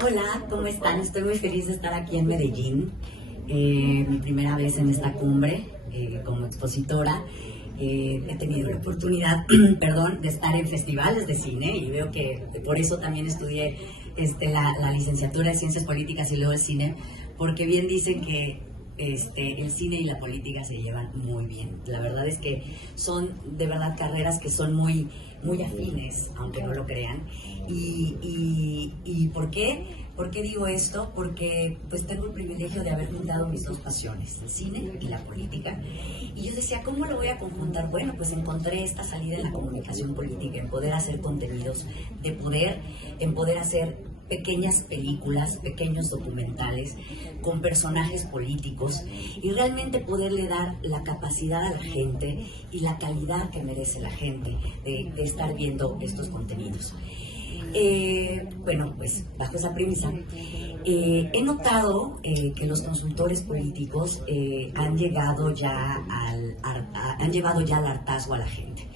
Hola, ¿cómo están? Estoy muy feliz de estar aquí en Medellín. Mi primera vez en esta cumbre como expositora. He tenido la oportunidad, perdón, de estar en festivales de cine y veo que por eso también estudié la licenciatura de Ciencias Políticas y luego el cine, porque bien dicen que el cine y la política se llevan muy bien. La verdad es que son de verdad carreras que son muy, muy afines, aunque no lo crean. ¿Y por qué? ¿Por qué digo esto? Porque pues tengo el privilegio de haber juntado mis dos pasiones, el cine y la política. Y yo decía, ¿cómo lo voy a conjuntar? Bueno, pues encontré esta salida en la comunicación política, en poder hacer contenidos de poder, en poder hacer pequeñas películas, pequeños documentales con personajes políticos y realmente poderle dar la capacidad a la gente y la calidad que merece la gente de estar viendo estos contenidos. Bueno, pues bajo esa premisa, he notado que los consultores políticos han llevado ya han llevado ya al hartazgo a la gente.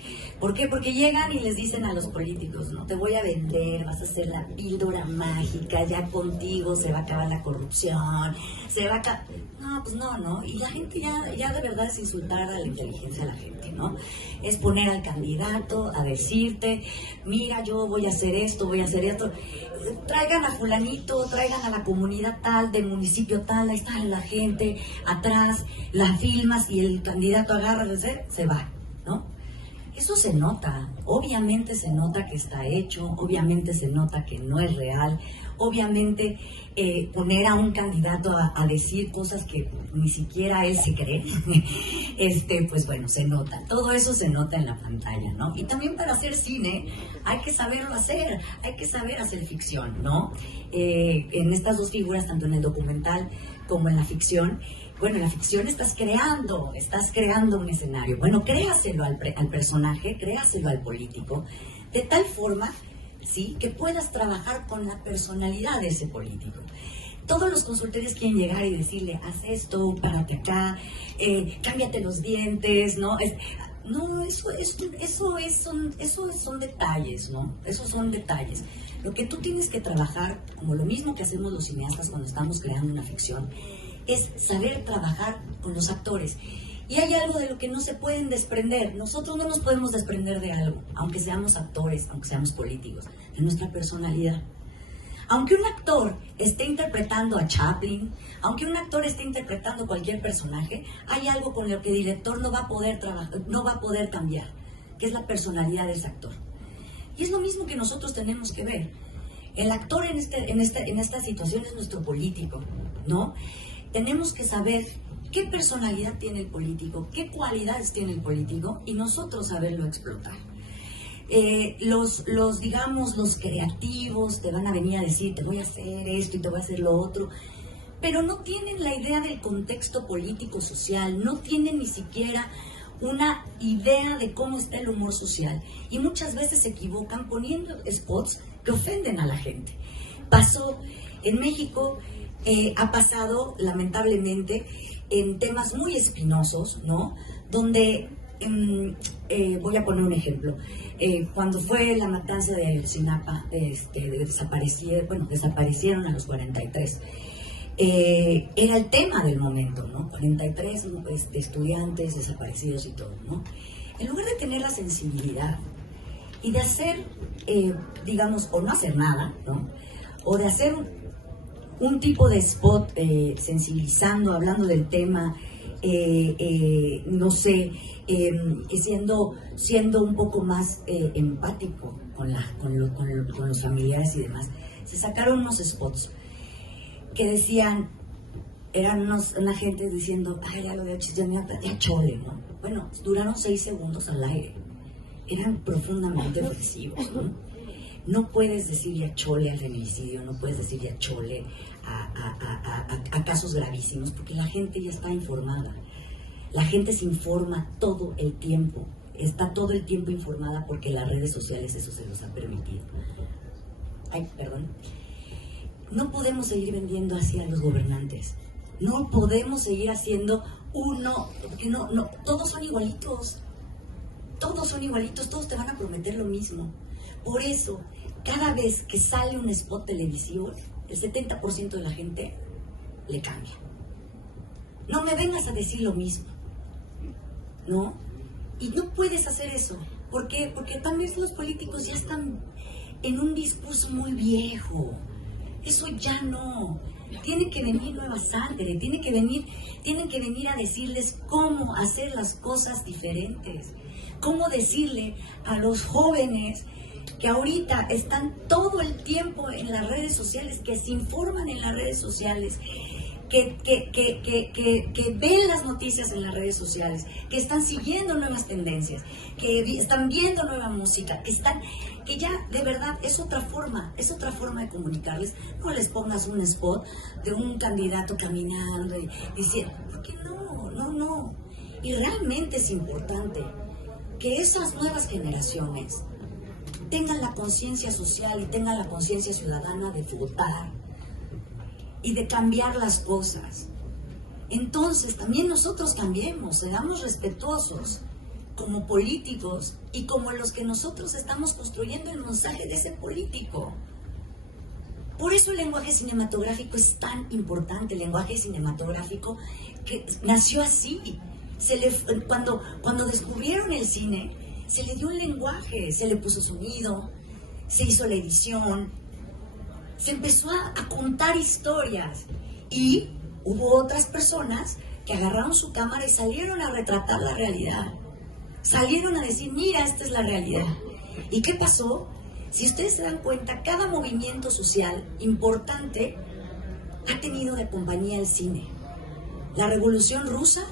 ¿Por qué? Porque llegan y les dicen a los políticos, no te voy a vender, vas a hacer la píldora mágica, ya contigo se va a acabar la corrupción, se va a acabar... No, pues no. Y la gente ya de verdad es insultar a la inteligencia de la gente, ¿no? Es poner al candidato a decirte, mira, yo voy a hacer esto, voy a hacer esto. Traigan a fulanito, traigan a la comunidad tal, del municipio tal, ahí está la gente atrás, la filmas y el candidato agarra, se va, ¿no? Eso se nota, obviamente se nota que está hecho, obviamente se nota que no es real, obviamente poner a un candidato a decir cosas que ni siquiera él se cree, pues bueno, se nota, todo eso se nota en la pantalla, ¿no? Y también para hacer cine hay que saberlo hacer, hay que saber hacer ficción, ¿no? En estas dos figuras, tanto en el documental como en la ficción, bueno, en la ficción estás creando un escenario. Bueno, créaselo al personaje, créaselo al político, de tal forma, ¿sí?, que puedas trabajar con la personalidad de ese político. Todos los consultores quieren llegar y decirle, haz esto, párate acá, cámbiate los dientes, ¿no? Eso son detalles, ¿no? Esos son detalles. Lo que tú tienes que trabajar, como lo mismo que hacemos los cineastas cuando estamos creando una ficción, es saber trabajar con los actores. Y hay algo de lo que no se pueden desprender. Nosotros no nos podemos desprender de algo, aunque seamos actores, aunque seamos políticos, de nuestra personalidad. Aunque un actor esté interpretando a Chaplin, aunque un actor esté interpretando cualquier personaje, hay algo con lo que el director no va a poder trabajar, no va a poder cambiar, que es la personalidad de ese actor. Y es lo mismo que nosotros tenemos que ver. El actor en esta situación es nuestro político, ¿no? Tenemos que saber qué personalidad tiene el político, qué cualidades tiene el político y nosotros saberlo explotar. Los creativos te van a venir a decir, te voy a hacer esto y te voy a hacer lo otro, pero no tienen la idea del contexto político-social, no tienen ni siquiera una idea de cómo está el humor social y muchas veces se equivocan poniendo spots que ofenden a la gente. Pasó en México, ha pasado lamentablemente en temas muy espinosos, ¿no? Donde, voy a poner un ejemplo, cuando fue la matanza de Ayotzinapa, desaparecieron a los 43. Era el tema del momento, ¿no? 43 estudiantes desaparecidos y todo, ¿no? En lugar de tener la sensibilidad y de hacer, digamos, o no hacer nada, ¿no? O de hacer un tipo de spot sensibilizando, hablando del tema, no sé, siendo un poco más empático con los familiares y demás. Se sacaron unos spots que decían, eran una gente diciendo, ay, ya lo de ya chole, ¿no? Bueno, duraron 6 segundos al aire. Eran profundamente ofensivos, ¿no? No puedes decir ya chole al feminicidio, no puedes decir ya chole a casos gravísimos, porque la gente ya está informada. La gente se informa todo el tiempo, está todo el tiempo informada porque las redes sociales eso se los ha permitido. Ay, perdón. No podemos seguir vendiendo así a los gobernantes. No podemos seguir haciendo porque no, todos son igualitos. Todos son igualitos, todos te van a prometer lo mismo. Por eso, cada vez que sale un spot televisivo, el 70% de la gente le cambia. No me vengas a decir lo mismo, ¿no? Y no puedes hacer eso. ¿Por qué? Porque también los políticos ya están en un discurso muy viejo. Eso ya no. Tienen que venir nueva sangre, tienen que venir a decirles cómo hacer las cosas diferentes. Cómo decirle a los jóvenes que ahorita están todo el tiempo en las redes sociales, que se informan en las redes sociales, que ven las noticias en las redes sociales, que están siguiendo nuevas tendencias, que están viendo nueva música, que ya de verdad es otra forma de comunicarles. No les pongas un spot de un candidato caminando y diciendo, ¿por qué no? Y realmente es importante que esas nuevas generaciones tengan la conciencia social y tengan la conciencia ciudadana de votar y de cambiar las cosas. Entonces también nosotros cambiemos, seamos respetuosos como políticos y como los que nosotros estamos construyendo el mensaje de ese político. Por eso el lenguaje cinematográfico es tan importante, el lenguaje cinematográfico que nació así. Cuando descubrieron el cine, se le dio un lenguaje, se le puso sonido, se hizo la edición, se empezó a contar historias y hubo otras personas que agarraron su cámara y salieron a retratar la realidad. Salieron a decir, mira, esta es la realidad. ¿Y qué pasó? Si ustedes se dan cuenta, cada movimiento social importante ha tenido de compañía el cine. La Revolución Rusa,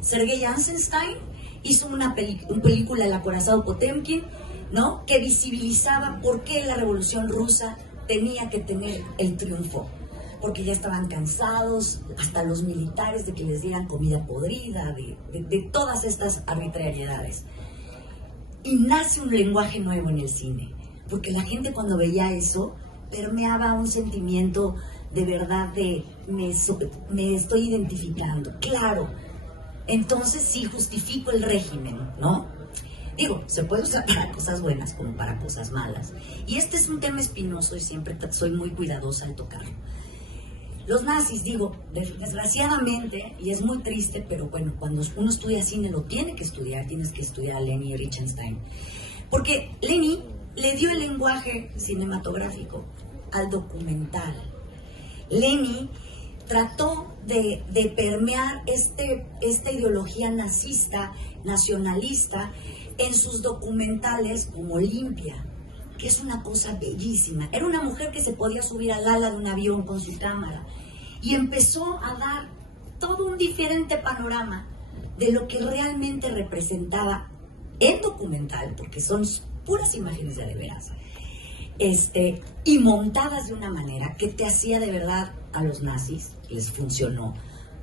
Sergei Eisenstein hizo una película, El acorazado Potemkin, ¿no?, que visibilizaba por qué la Revolución Rusa tenía que tener el triunfo, porque ya estaban cansados, hasta los militares, de que les dieran comida podrida, de todas estas arbitrariedades. Y nace un lenguaje nuevo en el cine, porque la gente cuando veía eso, permeaba un sentimiento de verdad de me estoy identificando, claro, entonces sí justifico el régimen, ¿no? Digo, se puede usar para cosas buenas como para cosas malas. Y este es un tema espinoso y siempre soy muy cuidadosa al tocarlo. Los nazis, digo, desgraciadamente, y es muy triste, pero bueno, cuando uno estudia cine lo tiene que estudiar, tienes que estudiar a Leni Riefenstahl. Porque Leni le dio el lenguaje cinematográfico al documental. Leni trató de permear esta ideología nazista, nacionalista, en sus documentales como Olimpia, que es una cosa bellísima. Era una mujer que se podía subir al ala de un avión con su cámara y empezó a dar todo un diferente panorama de lo que realmente representaba el documental, porque son puras imágenes de veras, y montadas de una manera que te hacía de verdad a los nazis, les funcionó,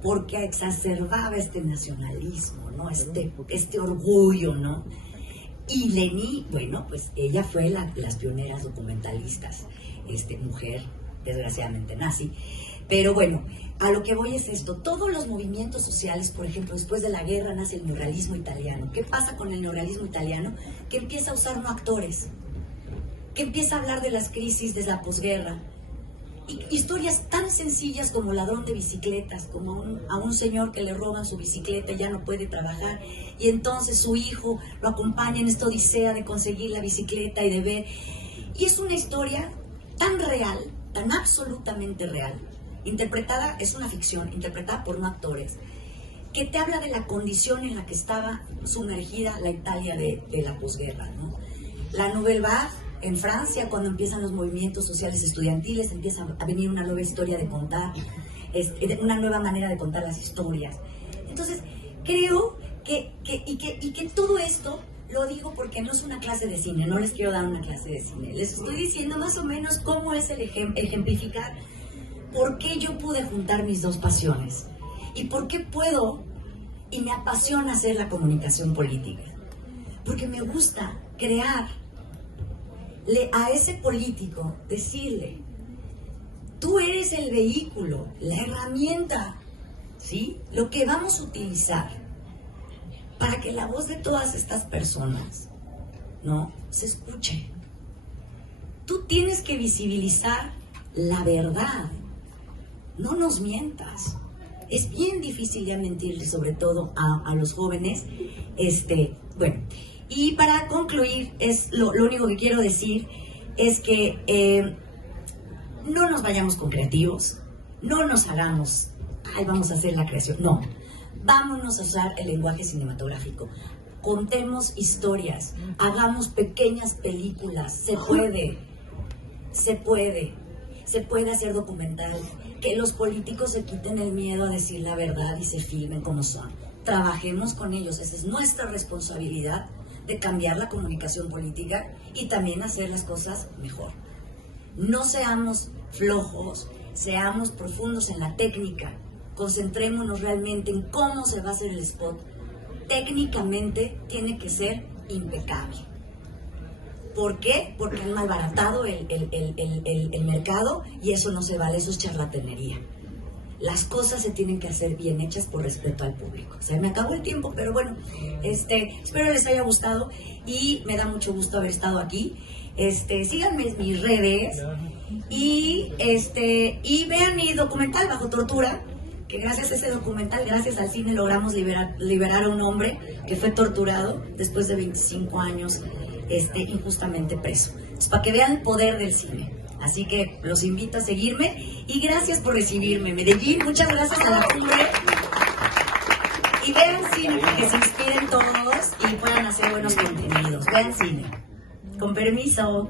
porque exacerbaba este nacionalismo, ¿no? Este orgullo, ¿no? Y Leni, bueno, pues ella fue las pioneras documentalistas, mujer desgraciadamente nazi. Pero bueno, a lo que voy es esto, todos los movimientos sociales, por ejemplo, después de la guerra nace el neorrealismo italiano. ¿Qué pasa con el neorrealismo italiano? Que empieza a usar no actores, que empieza a hablar de las crisis de la posguerra. Y historias tan sencillas como ladrón de bicicletas, como a un señor que le roban su bicicleta y ya no puede trabajar, y entonces su hijo lo acompaña en esta odisea de conseguir la bicicleta y de ver. Y es una historia tan real, tan absolutamente real, interpretada, es una ficción, interpretada por no actores, que te habla de la condición en la que estaba sumergida la Italia de la posguerra, ¿no? La Nouvelle Vague, en Francia, cuando empiezan los movimientos sociales estudiantiles, empieza a venir una nueva historia de contar, una nueva manera de contar las historias. Entonces, creo que todo esto, lo digo porque no es una clase de cine, no les quiero dar una clase de cine, les estoy diciendo más o menos cómo es el ejemplificar por qué yo pude juntar mis dos pasiones y por qué puedo y me apasiona hacer la comunicación política. Porque me gusta crear a ese político, decirle, tú eres el vehículo, la herramienta, ¿sí?, lo que vamos a utilizar para que la voz de todas estas personas, ¿no?, se escuche. Tú tienes que visibilizar la verdad. No nos mientas. Es bien difícil ya mentirle, sobre todo a los jóvenes. Bueno, y para concluir, lo único que quiero decir es que no nos vayamos con creativos, no nos hagamos, ay, vamos a hacer la creación, no. Vámonos a usar el lenguaje cinematográfico. Contemos historias, hagamos pequeñas películas, se puede hacer documental, que los políticos se quiten el miedo a decir la verdad y se filmen como son. Trabajemos con ellos, esa es nuestra responsabilidad de cambiar la comunicación política y también hacer las cosas mejor. No seamos flojos, seamos profundos en la técnica, concentrémonos realmente en cómo se va a hacer el spot. Técnicamente tiene que ser impecable. ¿Por qué? Porque han malbaratado el mercado y eso no se vale, eso es charlatanería. Las cosas se tienen que hacer bien hechas por respeto al público. Se me acabó el tiempo, pero bueno, espero les haya gustado y me da mucho gusto haber estado aquí. Síganme en mis redes y vean mi documental Bajo Tortura, que gracias a ese documental, gracias al cine, logramos liberar a un hombre que fue torturado después de 25 años injustamente preso. Entonces, para que vean el poder del cine. Así que los invito a seguirme y gracias por recibirme. Medellín, muchas gracias a la cumbre. Y vean cine para que se inspiren todos y puedan hacer buenos contenidos. Vean cine. Con permiso.